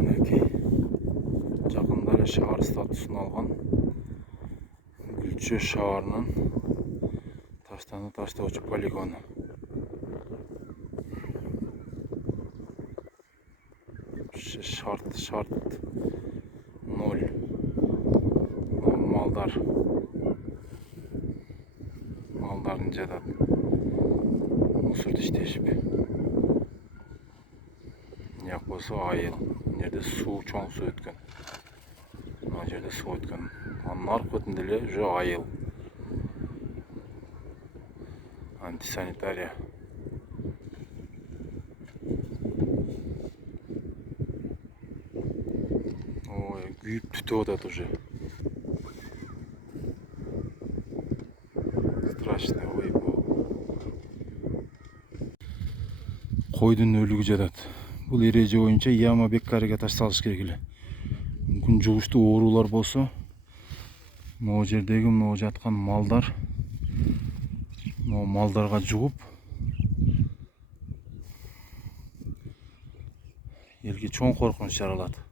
Мінекей. Жақында эле шаар статусун алган Гүлчө шаарынын таштаны таштоочу полигону. Шарт 0. Малдарын жатат. Мусорду иштешип. Як болсо айыл. Мына жерде суу, чоң суу өткөн. Мына жерде суу өткөн. Анын аркы бетинде эле уже айыл. Антисанитария. Ой, күйүп түтүп атат уже. Страшно, ой бо. Койдун өлүгү жатат. Бул эреже боюнча яма беккариге таш салыш керек эле. Мүмкүн жугуштуу оорулар болсо, могу жердеги могу жаткан малдарга жугуп элге чоң коркунуч жаралат.